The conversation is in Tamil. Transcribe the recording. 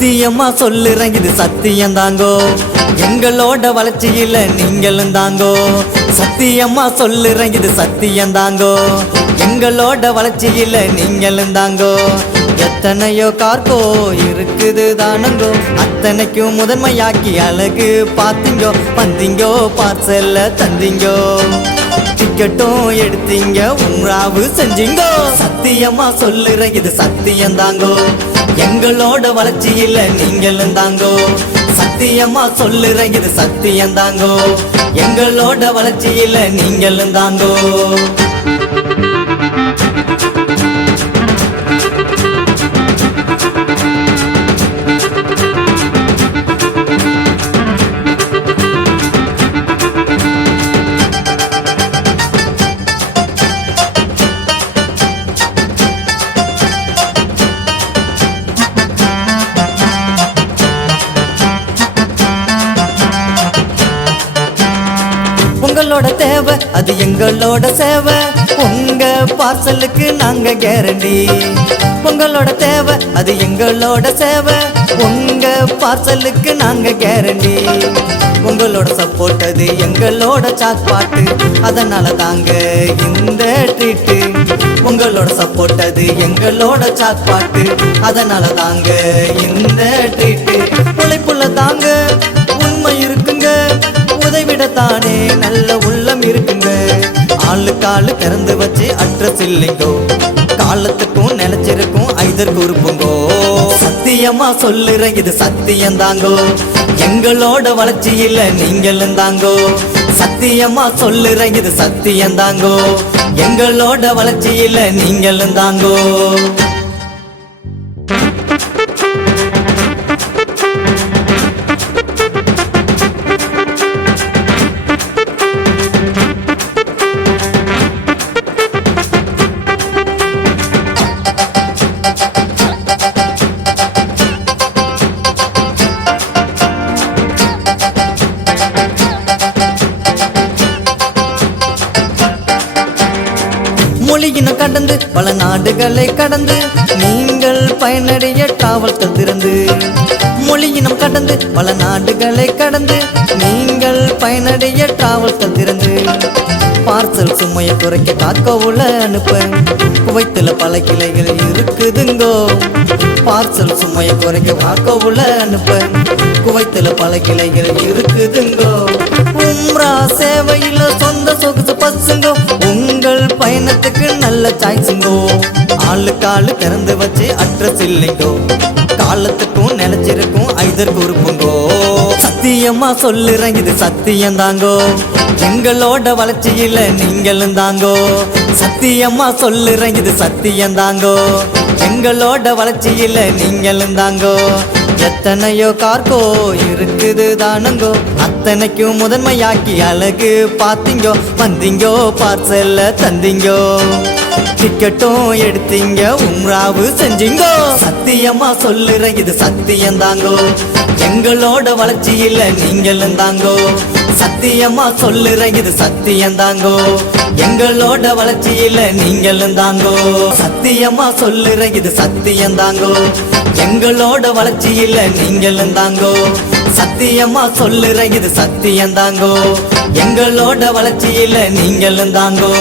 சத்தியமா சொல்லுறேன் இது சத்தியம் தாங்கோ, எங்களோட வளர்ச்சியில நீங்களும் தாங்கோ. சத்தியமா சொல்லுறேன் இது சத்தியம் தாங்கோ, எங்களோட வளர்ச்சியில நீங்களும் தாங்கோ. எத்தனையோ கார்கோ இருக்குது தானங்கோ, அத்தனைக்கும் முதன்மையாக்கி அழகு பார்த்தீங்கோ. வந்தீங்கோ பார்சல்ல தந்தீங்கோ, டிக்கெட்டும் எடுத்தீங்க, உம்ராவு செஞ்சீங்கோ. சத்தியமா சொல்லுறேன் இது சத்தியம் தாங்கோ, எங்களோட வளர்ச்சியில நீங்களும் தாங்கோ. சத்தியமா சொல்லுறேன் இது சத்தியம் தாங்கோ, எங்களோட வளர்ச்சியில நீங்களும் தாங்கோ. உங்களோட தேவை அது எங்களோட சேவை, உங்க பார்சலுக்கு நாங்க கேரண்டி. உங்களோட தேவை அது எங்களோட சேவை, உங்க பார்சலுக்கு நாங்க கேரண்டி. உங்களோட சப்போர்ட் அது எங்களோட சாக்பாட்டு, அதனால தாங்க இந்த ட்ரீட்டு. உங்களோட சப்போர்ட் அது எங்களோட சாக்பாட்டு, அதனால தாங்க இந்த ட்ரீட்டு. உழைப்புள்ள தாங்க உண்மை இருக்குங்க, உதவிடத்தானே நல்ல உள்ளம் இருக்குங்க. ஆளுக்கு ஆளு திறந்து வச்சு அட்ரஸ் இல்லைங்கோ, காலத்துக்கும் நினைச்சிருக்கும் ஐதர் குறுப்புங்கோ. சத்தியமா சொல்லுறேன் இது சத்தியம் தாங்கோ, எங்களோட வளர்ச்சியில நீங்களும் தாங்கோ. சத்தியமா சொல்லுறேன் இது சத்தியம் தாங்கோ, எங்களோட வளர்ச்சியில நீங்களும் தாங்கோ. மொழியின கடந்து பல நாடுகளை கடந்து நீங்கள் பயனடைய டிராவல்கள் திறந்து. மொழியினம் கடந்து பல நாடுகளை கடந்து நீங்கள் பயனடைய டிராவல்கள் திறந்து. பார்சல் சுமையை குறைக்க காக்கவுல அனுப்ப குவைத்துல பல கிளைகள் இருக்குதுங்கோ. பார்சல் சுமையை குறைக்க காக்கவுல அனுப்ப குவைத்துல பல கிளைகள் இருக்குதுங்கோ. உம்ரா சேவையில சொந்த சொகுசு பசுங்கோ, உங்கள் பயணத்துக்கு நல்ல சாய்ஸுங்கோ. ஆளுக்கு ஆளு திறந்து வச்சு அட்ரஸ் இல்லைங்கோ, காலத்துக்கும் நினைச்சிருக்கும் ஐதர் குறுப்புங்கோ. சத்தியமா சொல்லுறேன் இது சத்தியம் தாங்கோ, எங்களோட வளர்ச்சியில நீங்களும் தாங்கோ. சத்தியமா சொல்லுறேன் இது சத்தியம் தாங்கோ, எங்களோட வளர்ச்சியில நீங்களும் தாங்கோ. எத்தனையோ கார்கோ இருக்குது தானங்கோ, அத்தனைக்கும் முதன்மையாக்கி அழகு பார்த்தீங்கோ. வந்தீங்கோ பார்சல்ல தந்தீங்கோ, டிக்கெட்டும் எடுத்தீங்க, உம்ராவு செஞ்சீங்கோ. சத்தியமா சொல்லுறேன் இது சத்தியம் தாங்கோ, எங்களோட வளர்ச்சியில நீங்களும் தாங்கோ. சத்தியமா சொல்லுறேன் இது சத்தியம் தாங்கோ, எங்களோட வளர்ச்சியில நீங்களும் தாங்கோ. சத்தியமா சொல்லுறேன் இது சத்தியம் தாங்கோ, எங்களோட வளர்ச்சியில நீங்களும் தாங்கோ. சத்தியமா சொல்லுறேன் இது சத்தியம் தாங்கோ, எங்களோட வளர்ச்சியில நீங்களும் தாங்கோ.